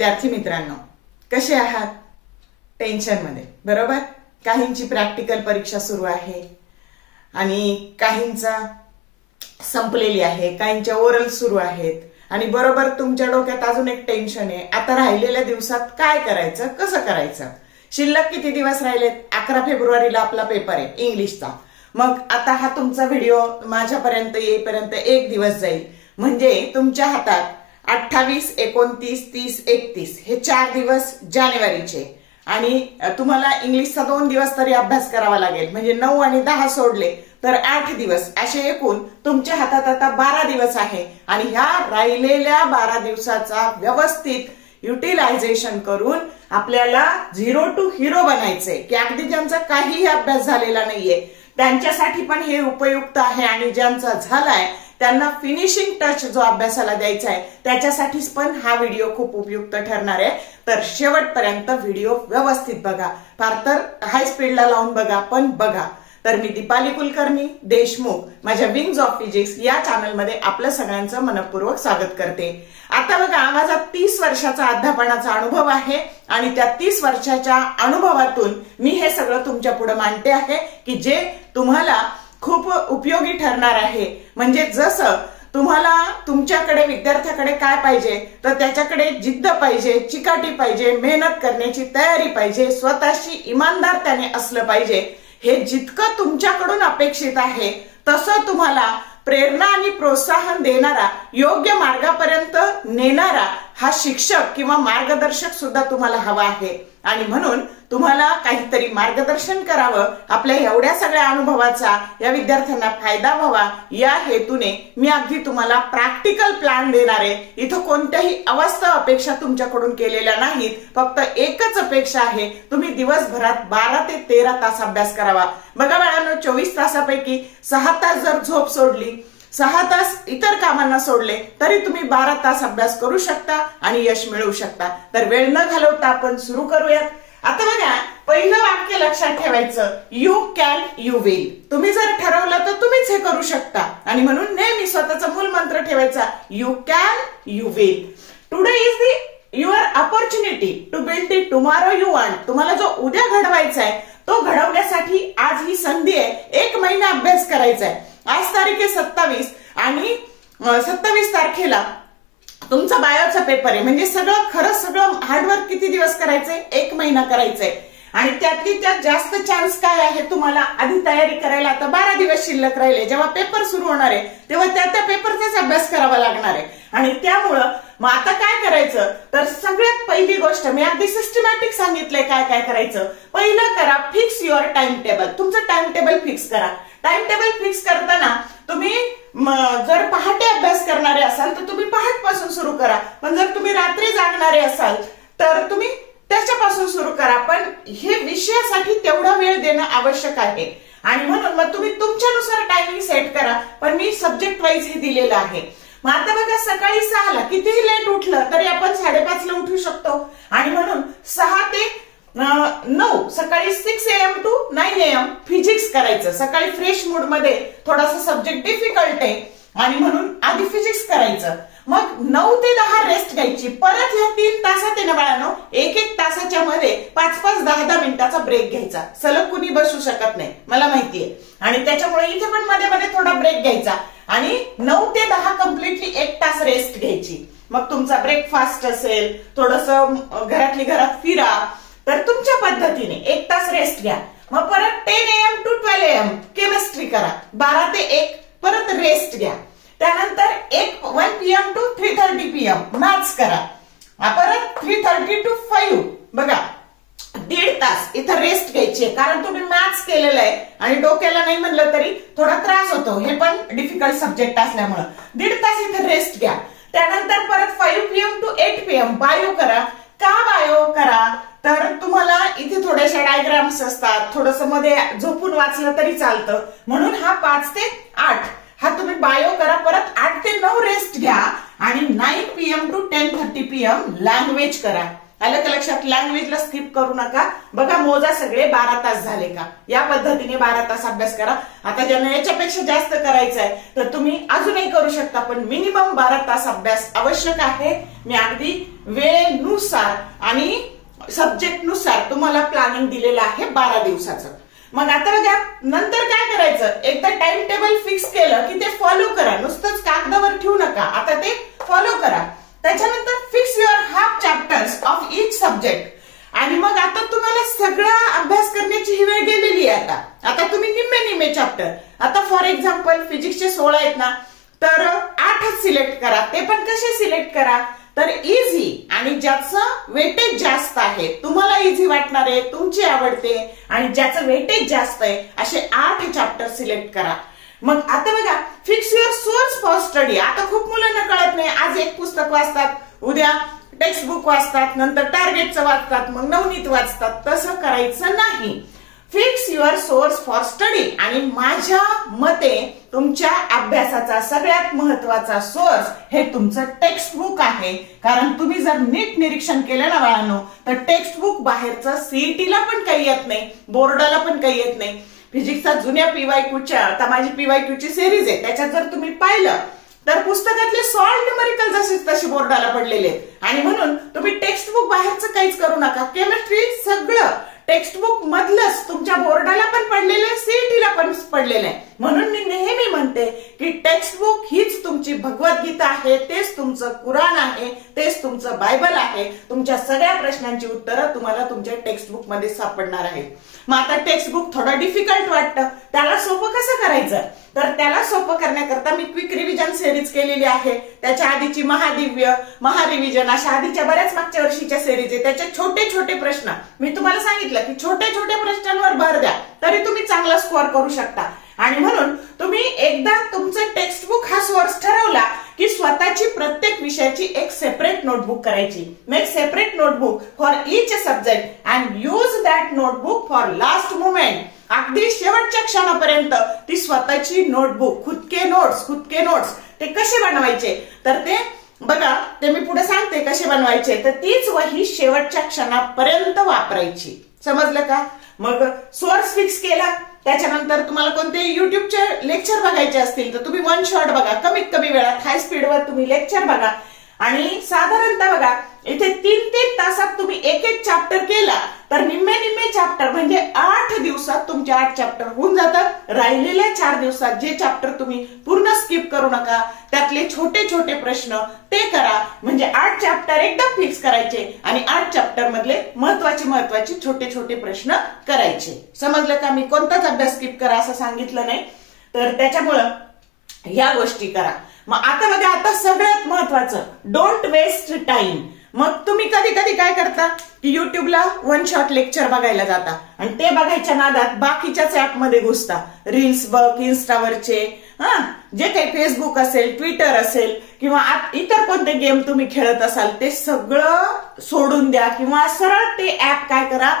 विद्यार्थी मित्रांनो, कसे आहात? टेन्शन मध्ये बरोबर. काहींची प्रॅक्टिकल परीक्षा सुरू आहे आणि काहींचा संपलेली आहे, काहींच्या ओरल सुरू आहेत आणि बरोबर तुमच्या डोक्यात अजून एक टेन्शन आहे. आता राहिलेल्या दिवसात काय करायचं, कसं करायचं? शिल्लक किती दिवस राहिलेत? 11 फेब्रुवारीला आपला पेपर आहे इंग्लिशचा. मग आता हा तुमचा व्हिडिओ माझ्यापर्यंत येईपर्यंत एक दिवस जाईल. म्हणजे तुमच्या हातात 28, 29, 30, 31 हे 4 दिवस जानेवारीचे आणि तुम्हाला इंग्लिशचा 2 दिवस तरी अभ्यास करावा लागेल. म्हणजे 9 आणि 10 सोडले तर 8 दिवस, असे एकूण तुमच्या हातात आता 12 दिवस आहे. आणि ह्या राहिलेल्या 12 दिवसाचा व्यवस्थित युटिलायझेशन करून आपल्याला 0 to हिरो बनायचंय. की अगदी ज्यांचा काहीही अभ्यास झालेला नाहीये त्यांच्यासाठी पण हे उपयुक्त आहे आणि ज्यांचा झालाय त्यांना फिनिशिंग टच जो अभ्यासाला द्यायचा आहे त्याच्यासाठीच पण हा व्हिडिओ खूप उपयुक्त ठरणार आहे. तर शेवटपर्यंत व्हिडिओ व्यवस्थित बघा, फार तर हाय स्पीडला लावून बघा, पण बघा. तर मी दीपाली कुलकर्णी देशमुख माझ्या विंग्स ऑफ फिजिक्स या चॅनलमध्ये आपलं सगळ्यांचं मनपूर्वक स्वागत करते. आता बघा, माझा 30 वर्षाचा अध्यापनाचा अनुभव आहे आणि त्या 30 वर्षाच्या अनुभवातून मी हे सगळं तुमच्या पुढे मांडते आहे की जे तुम्हाला खूप उपयोगी ठरणार आहे. म्हणजे जसं तुम्हाला तुमच्याकडे विद्यार्थ्याकडे काय पाहिजे तर त्याच्याकडे जिद्द पाहिजे, चिकाटी पाहिजे, मेहनत करण्याची तयारी पाहिजे, स्वतःशी इमानदार त्याने असलं पाहिजे. हे जितकं तुमच्याकडून अपेक्षित आहे तसं तुम्हाला प्रेरणा आणि प्रोत्साहन देणारा, योग्य मार्गापर्यंत नेणारा हा शिक्षक किंवा मार्गदर्शक सुद्धा तुम्हाला हवा आहे. आणि म्हणून तुम्हाला काहीतरी मार्गदर्शन करावं, आपल्या एवढ्या सगळ्या अनुभवाचा या विद्यार्थ्यांना फायदा व्हावा या हेतूने मी अगदी तुम्हाला प्रॅक्टिकल प्लॅन देणार आहे. इथं कोणत्याही अवास्तव अपेक्षा तुमच्याकडून केलेल्या नाहीत. फक्त एकच अपेक्षा आहे, तुम्ही दिवसभरात 12 ते 13 तास अभ्यास करावा. बघा बाळांनो, 24 तासापैकी 6 तास जर झोप सोडली, 6 तास इतर कामांना सोडले तरी तुम्ही 12 तास अभ्यास करू शकता आणि यश मिळवू शकता. तर वेळ न घालवता आपण सुरू करूयात. आता बघा, पहिलं वाक्य लक्षात ठेवायचं, यू कॅन यू विल. तुम्ही जर ठरवलं तर तुम्हीच हे करू शकता आणि म्हणून नेहमी स्वतःचा मूलमंत्र ठेवायचा, you can you will. Today is the your opportunity to build the tomorrow you want. तुम्हाला जो उद्या घडवायचा आहे तो घडवण्यासाठी आज ही संधी आहे. 1 महिना अभ्यास करायचा आहे. आज तारीख आहे 27 आणि 27 तारखेला तुमचा बायोचा पेपर आहे. म्हणजे सगळं हार्डवर्क किती दिवस करायचंय? 1 महिना करायचंय. आणि त्यातली त्यात जास्त चान्स काय आहे तुम्हाला आधी तयारी करायला. आता 12 दिवस शिल्लक राहिले. जेव्हा पेपर सुरू होणार आहे तेव्हा त्या पेपरचाच अभ्यास करावा लागणार आहे. आणि त्यामुळं मग आता काय करायचं तर सगळ्यात पहिली गोष्ट मी अगदी सिस्टमॅटिक सांगितलंय काय काय करायचं. पहिलं करा, फिक्स युअर टाइम टेबल. तुमचं टाइम टेबल फिक्स करा. टाइम टेबल फिक्स करताना तुम्ही जर पहाटे अभ्यास करणारे असाल तर तुम्ही पहाटपासून सुरू करा. पण जर तुम्ही रात्री जागणारे असाल तर तुम्ही त्याच्यापासून सुरू करा. पण हे विषयासाठी तेवढा वेळ देणं आवश्यक आहे आणि म्हणून मग तुम्ही तुमच्यानुसार टायमिंग सेट करा. पण मी सब्जेक्ट वाईज हे दिलेलं आहे. मग आता बघा, सकाळी 6ला कितीही लेट उठलं तरी आपण 5:30ला उठू शकतो आणि म्हणून 6 ते 9 सकाळी 6 AM to 9 AM फिजिक्स करायचं. सकाळी फ्रेश मूड मध्ये, थोडासा सब्जेक्ट डिफिकल्ट आहे आणि म्हणून आधी फिजिक्स करायचं. मग 9 ते 10 रेस्ट घ्यायची. परत ह्या 3 तासात आहे ना बाळांनो, 1-1 तासाच्या मध्ये 5-5, 10-10 मिनिटाचा ब्रेक घ्यायचा. सलग कुणी बसू शकत नाही, मला माहितीये. आणि त्याच्यामुळे इथे पण मध्ये मध्ये थोडा ब्रेक घ्यायचा आणि 9 ते 10 कम्प्लिटली 1 तास रेस्ट घ्यायची. मग तुमचा ब्रेकफास्ट असेल, थोडंसं घरातली घरात फिरा, तर तुमच्या पद्धतीने 1 तास रेस्ट घ्या. मग परत 10 AM to 12 AM केमिस्ट्री करा. 12 ते 1 परत रेस्ट घ्या. त्यानंतर 1 PM to 3:30 PM मॅथ्स करा. परत 3:30 to 5 बघा 1.5 तास इथं रेस्ट घ्यायची. कारण तुम्ही मॅथ्स केलेलं आहे आणि डोक्याला नाही म्हणलं तरी थोडा त्रास होतो, हे पण डिफिकल्ट सब्जेक्ट असल्यामुळे 1.5 तास इथं रेस्ट घ्या. त्यानंतर परत 5 PM to 8 PM बायो करा. का बायो करा तर तुम्हाला इथे थोड्याशा डायग्राम्स असतात, थोडंसं मध्ये झोपून वाचलं तरी चालतं. म्हणून हा 5 ते 8 हा तुम्ही बायो करा. परत 8 ते 9 रेस्ट घ्या आणि 9 PM to 10:30 PM लँग्वेज करा. आलं का लक्षात? लँग्वेजला स्किप करू नका. बघा मोजा सगळे 12 तास झाले का. या पद्धतीने 12 तास अभ्यास करा. आता ज्यांना याच्यापेक्षा जास्त करायचं आहे तर तुम्ही अजूनही करू शकता, पण मिनिमम 12 तास अभ्यास आवश्यक आहे. मी अगदी वेळेनुसार आणि सब्जेक्ट नुसार तुम्हाला प्लॅनिंग दिलेलं आहे 12 दिवसाचं. मग आता बघा नंतर काय करायचं, एकदा टाइम टेबल फिक्स केलं की ते फॉलो करा. नुसतंच कागदावर ठेवू नका, आता ते फॉलो करा. त्याच्यानंतर fix your half chapters of each subject. आणि मग आता तुम्हाला सगळा अभ्यास करण्याची ही वेळ गेलेली आहे. आता तुम्ही निम्मे चॅप्टर, आता फॉर एक्झाम्पल फिजिक्सचे 16 आहेत ना, तर 8च सिलेक्ट करा. ते पण कसे सिलेक्ट करा, तर इझी आणि ज्याचं वेटेज जास्त आहे, तुम्हाला इझी वाटणारे, तुमची आवडते आणि ज्याचं वेटेज जास्त आहे असे 8 चॅप्टर सिलेक्ट करा. मग आता बघा fix your source for study. आता खूप मुलांना कळत नाही, आज एक पुस्तक वाचतात, उद्या टेक्स्ट बुक वाचतात, नंतर टार्गेटचं वाचतात, मग नवनीत वाचतात. तसं करायचं नाही. Fix your source for study. आणि माझ्या मते तुमच्या अभ्यासाचा सगळ्यात महत्वाचा सोर्स हे तुमचं टेक्स्ट बुक आहे. कारण तुम्ही जर नीट निरीक्षण केलं ना बाळांनो, तर टेक्स्ट बुक बाहेरचं सीईटीला पण काही येत नाही, बोर्डाला पण काही येत नाही. फिजिक्सचा जुन्या पीवायक्यूच्या, आता माझी पीवायक्यूची सिरीज आहे, त्याच्यात जर तुम्ही पाहिलं तर पुस्तकातले सॉल्व न्यूमेरिकल जसेच तसे बोर्डाला पडलेले आहेत. आणि म्हणून तुम्ही टेक्स्ट बुक बाहेरचं काहीच करू नका. केमिस्ट्री सगळं टेक्स्ट बुक मधलंच तुमच्या बोर्डाला पण पडलेलं आहे, सीईटीला पण पडलेलं आहे. म्हणून मी नेहमी म्हणते की टेक्स्ट बुक हीच तुमची भगवद्गीता आहे, तेच तुमचं कुराण आहे, तेच तुमचं बायबल आहे. तुमच्या सगळ्या प्रश्नांची उत्तरं तुम्हाला तुमच्या टेक्स्ट बुक मध्ये सापडणार आहेत. मग आता टेक्स्ट बुक थोडं डिफिकल्ट वाटतं, त्याला सोपं कसं करायचं, तर त्याला सोपं करण्याकरता मी क्विक रिव्हिजन सिरीज केलेली आहे. त्याच्या आधीची महादिव्य, महारिव्हिजन अशा आधीच्या बऱ्याच मागच्या वर्षीच्या सिरीज आहे. त्याचे छोटे छोटे प्रश्न मी तुम्हाला सांगितलं की छोट्या छोट्या प्रश्नांवर भर द्या तरी तुम्ही चांगला स्कोअर करू शकता. आणि म्हणून तुम्ही एकदा तुमचं टेक्स्ट बुक हा सोर्स ठरवला की स्वतःची प्रत्येक विषयाची एक सेपरेट नोटबुक करायची. Make separate notebook for each subject and use that notebook for last moment. अगदी शेवटच्या क्षणापर्यंत ती स्वतःची नोटबुक, खुदके नोट्स ते कसे बनवायचे, तर ते बघा ते मी पुढे सांगते कसे बनवायचे. तर तीच वही शेवटच्या क्षणापर्यंत वापरायची. समजलं का? मग सोर्स फिक्स केला, त्याच्यानंतर तुम्हाला कोणते युट्यूबचे लेक्चर बघायचे असतील तर तुम्ही वन शॉट बघा, कमीत कमी वेळात हाय स्पीडवर तुम्ही लेक्चर बघा. आणि साधारणतः बघा इथे 3-3 तासात तुम्ही एक चॅप्टर केला तर निम्मे चॅप्टर म्हणजे 8 दिवसात तुमचे 8 चॅप्टर होऊन जातात. राहिलेल्या 4 दिवसात जे चॅप्टर तुम्ही पूर्ण स्किप करू नका, त्यातले छोटे छोटे प्रश्न ते करा. म्हणजे 8 चॅप्टर एकदम फिक्स करायचे आणि 8 चॅप्टर मधले महत्वाचे छोटे छोटे प्रश्न करायचे. समजलं का? मी कोणताच अभ्यास स्किप करा असं सांगितलं नाही, तर त्याच्यामुळं या गोष्टी करा. मग आता बघा, आता सगळ्यात महत्वाचं, डोंट वेस्ट टाइम. मग तुम्ही कधी कधी काय करता की युट्यूबला वन शॉट लेक्चर बघायला जाता आणि ते बघायच्या नादात बाकीच्याच ऍपमध्ये घुसता. रील्स बघ, इन्स्टावरचे, जे काही फेसबुक असेल, ट्विटर असेल किंवा इतर कोणते गेम तुम्ही खेळत असाल ते सगळं सोडून द्या किंवा सरळ ते ऍप काय करा,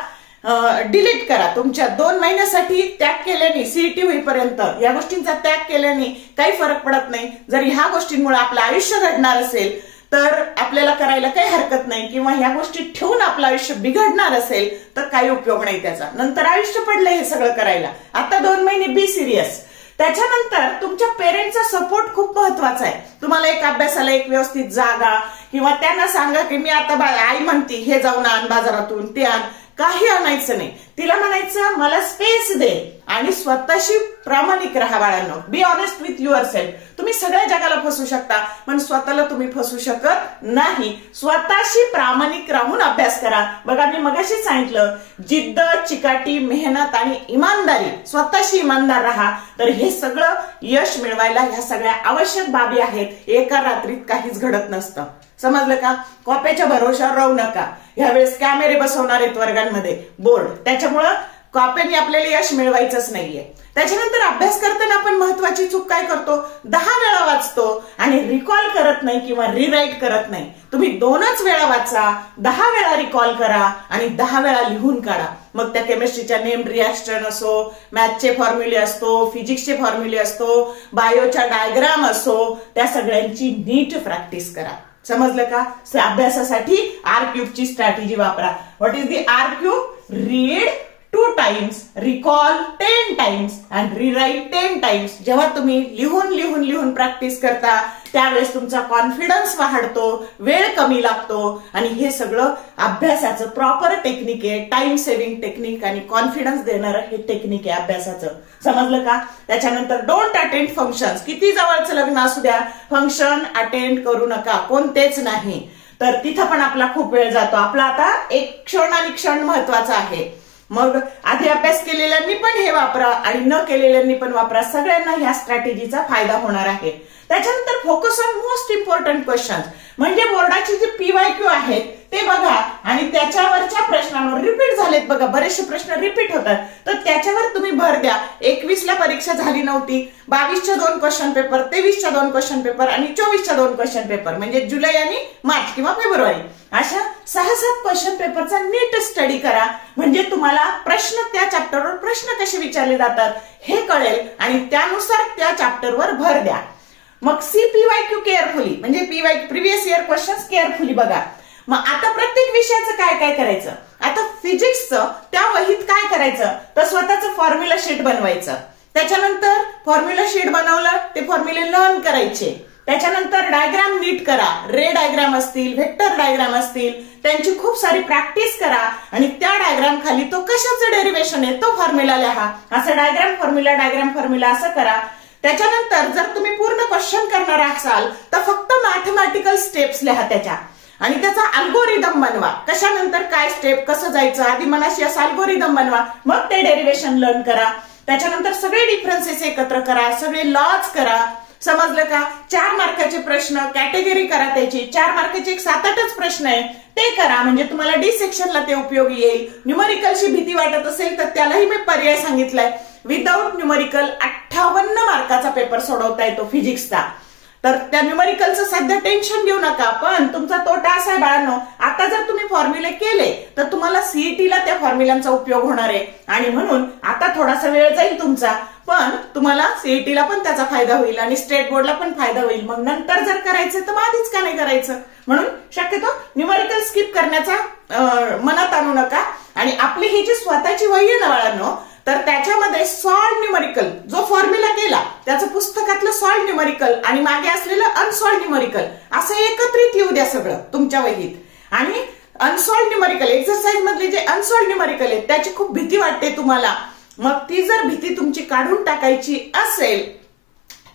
डिलीट करा. तुमच्या 2 महिन्यासाठी त्याग केल्याने, सीईटी होईपर्यंत या गोष्टींचा त्याग केल्याने काही फरक पडत नाही. जर ह्या गोष्टींमुळे आपलं आयुष्य घडणार असेल तर आपल्याला करायला काही हरकत नाही, किंवा ह्या गोष्टी ठेवून आपलं आयुष्य बिघडणार असेल तर काही उपयोग नाही त्याचा. नंतर आयुष्य पडलंय हे सगळं करायला. आता 2 महिने बी सिरियस. त्याच्यानंतर तुमच्या पेरेंट्सचा सपोर्ट खूप महत्वाचा आहे. तुम्हाला एक अभ्यासाला एक व्यवस्थित जागा, किंवा त्यांना सांगा की मी आता आई म्हणते हे जाऊन आण बाजारातून, ते आण. काही आणायचं नाही, तिला म्हणायचं मला स्पेस दे आणि स्वतःशी प्रामाणिक राहा बाळांनो. Be honest with your self. तुम्ही सगळ्या जगाला फसवू शकता पण स्वतःला तुम्ही फसवू शकत नाही. स्वतःशी प्रामाणिक राहून अभ्यास करा. बघा मी मगाशी सांगितलं, जिद्द, चिकाटी, मेहनत आणि इमानदारी, स्वतःशी इमानदार राहा. तर हे सगळं यश मिळवायला ह्या सगळ्या आवश्यक बाबी आहेत. एका रात्रीत काहीच घडत नसतं. समजलं का? कॉप्याच्या भरोशावर राहू नका. यावेळेस कॅमेरे बसवणार आहेत वर्गांमध्ये, बोर्ड, त्याच्यामुळं कॉप्याने आपल्याला यश मिळवायचंच नाहीये. त्याच्यानंतर अभ्यास करताना आपण महत्वाची चूक काय करतो, 10 वेळा वाचतो आणि रिकॉल करत नाही किंवा रिराईट करत नाही. तुम्ही 2च वेळा वाचा, 10 वेळा रिकॉल करा आणि 10 वेळा लिहून काढा. मग त्या केमिस्ट्रीच्या नेम रिॲक्शन असो, मॅथचे फॉर्म्युले असतो, फिजिक्सचे फॉर्म्युले असतो, बायोच्या डायग्राम असो, त्या सगळ्यांची नीट प्रॅक्टिस करा. समजलं का? अभ्यासासाठी R³ ची स्ट्रॅटेजी वापरा. What is the R³? Read 2 times, recall 10 times and rewrite 10 times. जेव्हा तुम्ही लिहून लिहून लिहून प्रॅक्टिस करता त्यावेळेस तुमचा कॉन्फिडन्स वाढतो, वेळ कमी लागतो आणि हे सगळं अभ्यासाचं प्रॉपर टेक्निक आहे. टाइम सेव्हिंग टेक्निक आणि कॉन्फिडन्स देणारं हे टेक्निक आहे अभ्यासाचं. समजलं का? त्याच्यानंतर डोंट अटेंड फंक्शन्स. किती जवळचं लग्न असू द्या, फंक्शन अटेंड करू नका, कोणतेच नाही. तर तिथं पण आपला खूप वेळ जातो. आपला आता एक क्षण आणि क्षण महत्वाचा आहे. मग आधी अभ्यास केलेल्यांनी पण हे वापरा आणि न केलेल्यांनी पण वापरा. सगळ्यांना ह्या स्ट्रॅटेजीचा फायदा होणार आहे. त्याच्यानंतर focus on most important questions. म्हणजे बोर्डाचे जे PYQ आहेत ते बघा आणि त्याच्यावरच्या प्रश्नांवर रिपीट झालेत बघा, बरेचसे प्रश्न रिपीट होतात, तर त्याच्यावर तुम्ही भर द्या. 21ला परीक्षा झाली नव्हती, 22च्या 2 क्वेश्चन पेपर, 23च्या 2 क्वेश्चन पेपर आणि 24च्या 2 क्वेश्चन पेपर, म्हणजे जुलै आणि मार्च किंवा फेब्रुवारी, अशा 6-7 क्वेश्चन पेपरचा नीट स्टडी करा. म्हणजे तुम्हाला प्रश्न त्या चॅप्टरवर प्रश्न कसे विचारले जातात हे कळेल आणि त्यानुसार त्या चॅप्टरवर भर द्या. मग PYQ केअरफुली, म्हणजे PYQ previous year questions carefully बघा. मग आता प्रत्येक विषयाचं काय काय करायचं. आता फिजिक्सचं त्या वहीत काय करायचं, तर स्वतःचं फॉर्म्युला शीट बनवायचं. त्याच्यानंतर फॉर्म्युला शीट बनवलं, ते फॉर्म्युले लर्न करायचे. त्याच्यानंतर डायग्राम नीट करा. रे डायग्राम असतील, व्हेक्टर डायग्राम असतील, त्यांची खूप सारी प्रॅक्टिस करा आणि त्या डायग्राम खाली तो कशाचं डेरिव्हेशन आहे तो फॉर्म्युला लिहा. असं डायग्राम फॉर्म्युला असं करा. त्याच्यानंतर जर तुम्ही पूर्ण क्वेश्चन करणार असाल तर फक्त मॅथमॅटिकल स्टेप्स लिहा त्याच्या आणि त्याचा अल्गोरिदम बनवा. कशानंतर काय स्टेप, कसं जायचं, आधी मनाशी असं अल्गोरिदम बनवा, मग ते डेरिव्हेशन लर्न करा. त्याच्यानंतर सगळे डिफरन्सेस एकत्र करा, सगळे लॉज करा. समजलं का? 4 मार्काचे प्रश्न कॅटेगरी करा त्याची. 4 मार्काचे 7-8च प्रश्न आहे ते करा, म्हणजे तुम्हाला डी सेक्शनला ते उपयोगी येईल. न्यूमरिकलची भीती वाटत असेल तर त्यालाही मी पर्याय सांगितलाय. विदाउट न्यूमरिकल 58 मार्काचा पेपर सोडवता येतो फिजिक्सचा. तर त्या न्यूमरिकलचं सध्या टेन्शन घेऊ नका, पण तुमचा तोटा असा आहे बाळांनो, आता जर तुम्ही फॉर्म्युले केले तर तुम्हाला सीईटीला त्या फॉर्म्युलांचा उपयोग होणार आहे आणि म्हणून आता थोडासा वेळ जाईल तुमचा, पण तुम्हाला सीईटीला पण त्याचा फायदा होईल आणि स्टेट बोर्डला पण फायदा होईल. मग नंतर जर करायचं तर मग आधीच का नाही करायचं. म्हणून शक्यतो न्यूमरिकल स्किप करण्याचा मनात आणू नका. आणि आपली ही जी स्वतःची वही आहे ना बाळांनो, तर त्याच्यामध्ये सॉल्व न्यूमरिकल जो फॉर्म्युला केला त्याचं पुस्तकातलं सॉल्व न्यूमरिकल आणि मागे असलेलं अनसॉल्व न्यूमरिकल असं एकत्रित येऊ द्या सगळं तुमच्या वहीत. आणि अनसॉल्व न्यूमरिकल एक्सरसाइज मधले जे अनसॉल्व न्यूमरिकल आहेत त्याची खूप भीती वाटते तुम्हाला, मग ती जर भीती तुमची काढून टाकायची असेल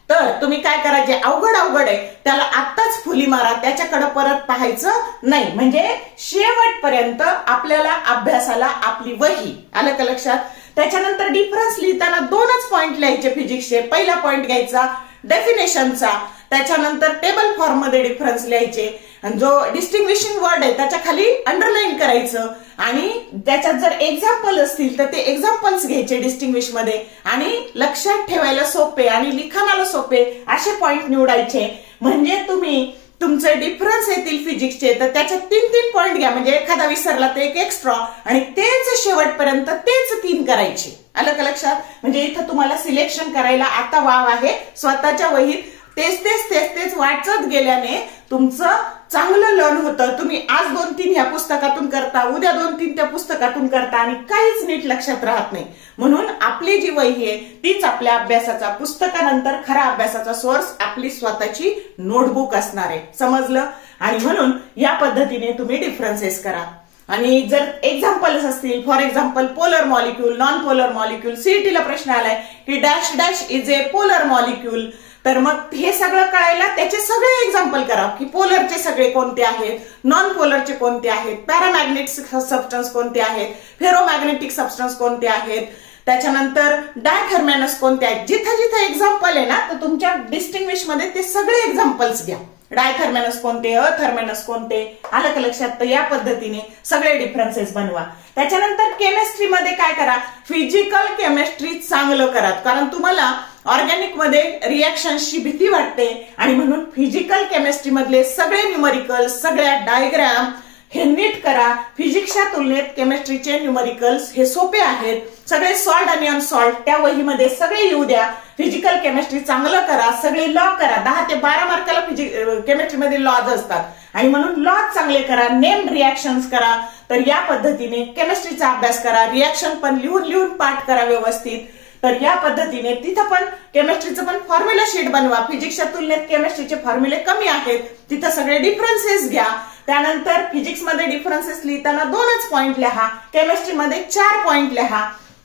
तर तुम्ही काय करा, जे अवघड आहे त्याला आत्ताच फुली मारा, त्याच्याकडे परत पाहायचं नाही. म्हणजे शेवटपर्यंत आपल्याला अभ्यासाला आपली वही आलं का लक्षात. त्याच्यानंतर डिफरन्स लिहिताना 2च पॉइंट लिहायचे फिजिक्सचे. पहिला पॉइंट घ्यायचा डेफिनेशनचा, त्याच्यानंतर टेबल फॉर्म मध्ये डिफरन्स लिहायचे आणि जो डिस्टिंग्विशिंग वर्ड आहे त्याच्या खाली अंडरलाईन करायचं आणि त्याच्यात जर एक्झाम्पल असतील तर ते एक्झाम्पल्स घ्यायचे डिस्टिंग्विश मध्ये आणि लक्षात ठेवायला सोपे आणि लिखाणाला सोपे असे पॉइंट निवडायचे. म्हणजे तुम्ही तुमचे डिफरन्स येतील फिजिक्सचे तर त्याच्यात 3 पॉइंट घ्या, म्हणजे एखादा विसरला तर एक एक्स्ट्रा आणि तेच शेवटपर्यंत तेच 3 करायचे. आलं का लक्षात. म्हणजे इथं तुम्हाला सिलेक्शन करायला आता वाव आहे. स्वतःच्या वहीत तेच वाचत गेल्याने तुमचं चांगलं लर्न होतं. तुम्ही आज 2-3 ह्या पुस्तकातून करता, उद्या 2-3 त्या पुस्तकातून करता आणि काहीच नीट लक्षात राहत नाही. म्हणून आपली जी वही आहे तीच आपल्या अभ्यासाचा, पुस्तकानंतर खरा अभ्यासाचा सोर्स आपली स्वतःची नोटबुक असणार आहे. समजलं. आणि म्हणून या पद्धतीने तुम्ही डिफरन्सेस करा. आणि जर एक्झाम्पल्स असतील, for example polar molecule, non polar molecule, सीईटीला प्रश्न आलाय की dash is a polar molecule, तर मग हे सगळं कळायला त्याचे सगळे एक्झाम्पल करा की पोलरचे सगळे कोणते आहेत, नॉन पोलरचे कोणते आहेत, पॅरामॅग्नेटिक सबस्टन्स कोणते आहेत, फेरोमॅग्नेटिक सबस्टन्स कोणते आहेत, त्याच्यानंतर डायथर्मॅनस कोणते आहेत. जिथं एक्झाम्पल आहे ना तर तुमच्या डिस्टिंग्विश मध्ये ते सगळे एक्झाम्पल्स घ्या. डायथर्मॅनस कोणते, अथर्मॅनस कोणते, आलं का लक्षात. तर या पद्धतीने सगळे डिफरन्सेस बनवा. त्याच्यानंतर केमिस्ट्रीमध्ये काय करा, फिजिकल केमिस्ट्री चांगलं करा, कारण तुम्हाला ऑर्गॅनिक मध्ये रिएक्शन्सची भीती वाटते आणि म्हणून फिजिकल केमिस्ट्री मधले सगळे न्यूमरिकल, सगळ्या डायग्राम हे नीट करा. फिजिक्सच्या तुलनेत केमिस्ट्रीचे न्यूमरिकल्स हे सोपे आहेत. सगळे सॉल्ड आणि अनसॉल्ड त्या वहीमध्ये सगळे येऊ द्या. फिजिकल केमिस्ट्री चांगलं करा, सगळे लॉ करा. 10 ते 12 मार्काला केमिस्ट्रीमध्ये लॉज असतात आणि म्हणून लॉ चांगले करा. नेम रिॲक्शन्स करा. तर या पद्धतीने केमिस्ट्रीचा अभ्यास करा. रिॲक्शन पण लिहून लिहून पाठ करा व्यवस्थित. तर या पद्धतीने तिथं पण केमिस्ट्रीचं पण फॉर्म्युला शीट बनवा. फिजिक्सच्या तुलनेत केमिस्ट्रीचे फॉर्म्युले कमी आहेत, तिथं सगळे डिफरन्सेस घ्या. त्यानंतर फिजिक्समध्ये डिफरन्सेस लिहिताना 2च पॉइंट लिहा, केमिस्ट्रीमध्ये 4 पॉइंट लिहा,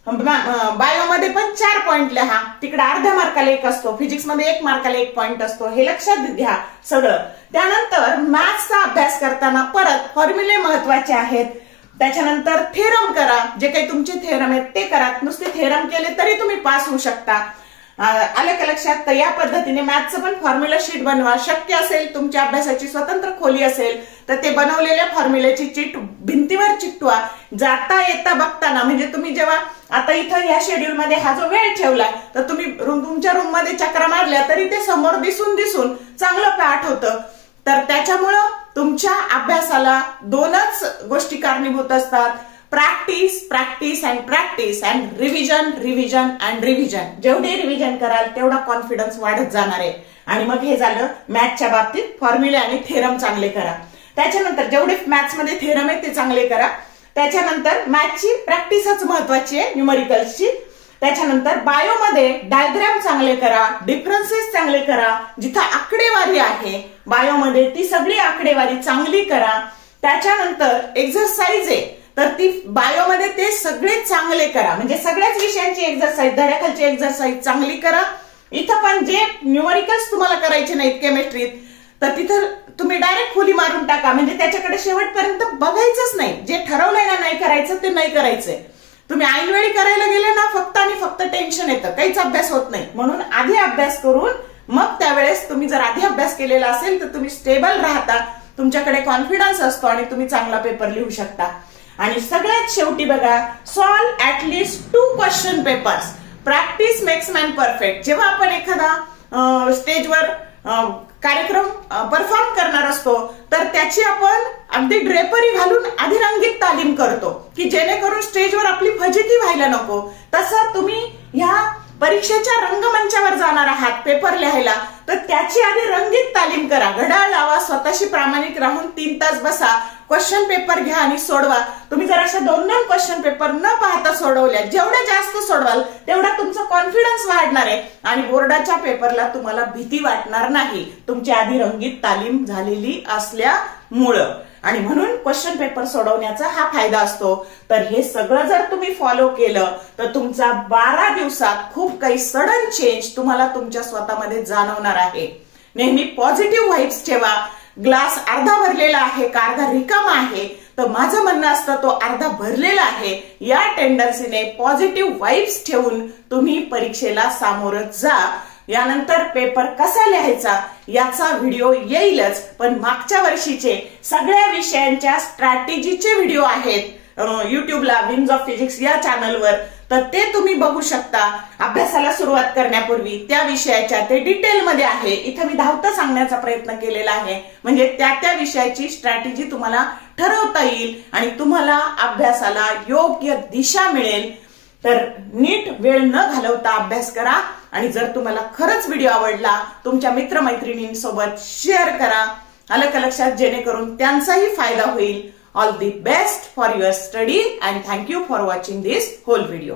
बायोमध्ये पण 4 पॉइंट लिहा. तिकडे अर्ध्या मार्काला 1 असतो, फिजिक्समध्ये 1 मार्काला 1 पॉइंट असतो. हे लक्षात घ्या सगळं. त्यानंतर मॅथ्सचा अभ्यास करताना परत फॉर्म्युले महत्वाचे आहेत. त्याच्यानंतर थेरम करा. जे काही तुमचे थेरम आहेत ते करा. नुसते थेरम केले तरी तुम्ही पास होऊ शकता. आलं का लक्षात? तर या पद्धतीने मॅथ्सचं पण फॉर्म्युला शीट बनवा. शक्य असेल तुमच्या अभ्यासाची स्वतंत्र खोली असेल तर ते बनवलेल्या फॉर्म्युल्याची चिट भिंतीवर चिकटवा. जाता येता बघताना, म्हणजे तुम्ही जेव्हा आता इथं या शेड्यूल मध्ये हा जो वेळ ठेवलाय तर तुम्ही तुमच्या रूम मध्ये चक्रा मारल्या तरी ते समोर दिसून चांगलं पाठ होतं. तर त्याच्यामुळं तुमच्या अभ्यासाला 2च गोष्टी कारणीभूत असतात. Practice, practice and practice and revision, revision and revision. जेवढे रिव्हिजन कराल तेवढा कॉन्फिडन्स वाढत जाणार आहे. आणि मग हे झालं मॅथच्या बाबतीत फॉर्म्युले आणि थेरम चांगले करा. त्याच्यानंतर जेवढे मॅथ्समध्ये थेरम आहे ते चांगले करा. त्याच्यानंतर मॅथची प्रॅक्टिसच महत्वाची आहे, न्यूमरिकल्सची. त्याच्यानंतर बायोमध्ये डायग्राम चांगले करा, डिफरन्सेस चांगले करा. जिथं आकडेवारी आहे बायोमध्ये ती सगळी आकडेवारी चांगली करा. त्याच्यानंतर एक्सरसाइज आहे तर ती बायोमध्ये ते सगळे चांगले करा. म्हणजे सगळ्याच विषयांची एक्सरसाइज, धड्याखालची एक्सरसाइज चांगली करा. इथं पण जे न्यूमरिकल्स तुम्हाला करायचे नाहीत केमिस्ट्रीत तर तिथं तुम्ही डायरेक्ट खोली मारून टाका. म्हणजे त्याच्याकडे शेवटपर्यंत बघायचंच नाही. जे ठरवलंय ना नाही करायचं ते नाही करायचंय. तुम्ही ऐनवेळी करायला गेले ना फक्त आणि फक्त टेन्शन येतं, काहीच अभ्यास होत नाही. म्हणून आधी अभ्यास करून मग त्यावेळेस तुम्ही जर आधी अभ्यास केलेला असेल तर तुम्ही स्टेबल राहता, तुमच्याकडे कॉन्फिडन्स असतो आणि तुम्ही चांगला पेपर लिहू शकता. आणि सगळ्यात शेवटी बघा, solve at least 2 question papers. Practice makes man perfect. जेव्हा आपण एखादा स्टेजवर कार्यक्रम परफॉर्म करणार असतो तर त्याची आपण अगदी ड्रेपरी घालून आधी रंगीत तालीम करतो की जेणेकरून स्टेजवर आपली फजिती व्हायला नको. तसं तुम्ही ह्या परीक्षेच्या रंगमंचावर जाणार आहात पेपर लिहायला तर त्याची आधी रंगीत तालीम करा. घड्याळ लावा, स्वतःशी प्रामाणिक राहून 3 तास बसा, क्वेश्चन पेपर घ्या आणि सोडवा. तुम्ही जर अशा 2-2 क्वेश्चन पेपर न पाहता सोडवल्या, जेवढे जास्त सोडवाल तेवढा तुमचा कॉन्फिडन्स वाढणार आहे आणि बोर्डाच्या पेपरला तुम्हाला भीती वाटणार नाही, तुमची आधी रंगीत तालीम झालेली असल्यामुळं. आणि म्हणून क्वेश्चन पेपर सोडवण्याचा हा फायदा असतो. तर हे सगळं जर तुम्ही फॉलो केलं तर तुमचा 12 दिवसात खूप काही सडन चेंज तुम्हाला तुमच्या स्वतःमध्ये जाणवणार आहे. नेहमी पॉझिटिव्ह व्हाइब्स ठेवा. ग्लास अर्धा भरलेला आहे का अर्धा रिकामा आहे, तर माझं म्हणणं असतं तो अर्धा भरलेला आहे. या टेंडन्सीने पॉझिटिव्ह व्हाइब्स ठेवून तुम्ही परीक्षेला सामोरं जा. यानंतर पेपर कसा लिहायचा याचा व्हिडिओ येईलच, पण मागच्या वर्षीचे सगळ्या विषयांच्या स्ट्रॅटेजीचे व्हिडिओ आहेत युट्यूबला, विंग्स ऑफ फिजिक्स या चॅनलवर. तर ते तुम्ही बघू शकता. अभ्यासाला सुरुवात करण्यापूर्वी त्या विषयाच्या ते डिटेलमध्ये आहे. इथं मी धावतं सांगण्याचा प्रयत्न केलेला आहे, म्हणजे त्या विषयाची स्ट्रॅटेजी तुम्हाला ठरवता येईल आणि तुम्हाला अभ्यासाला योग्य दिशा मिळेल. तर नीट वेळ न घालवता अभ्यास करा आणि जर तुम्हाला खरंच व्हिडिओ आवडला तुमच्या मित्रमैत्रिणींसोबत शेअर करा. आलं का लक्षात? जेणेकरून त्यांचाही फायदा होईल. All the best for your study and thank you for watching this whole video.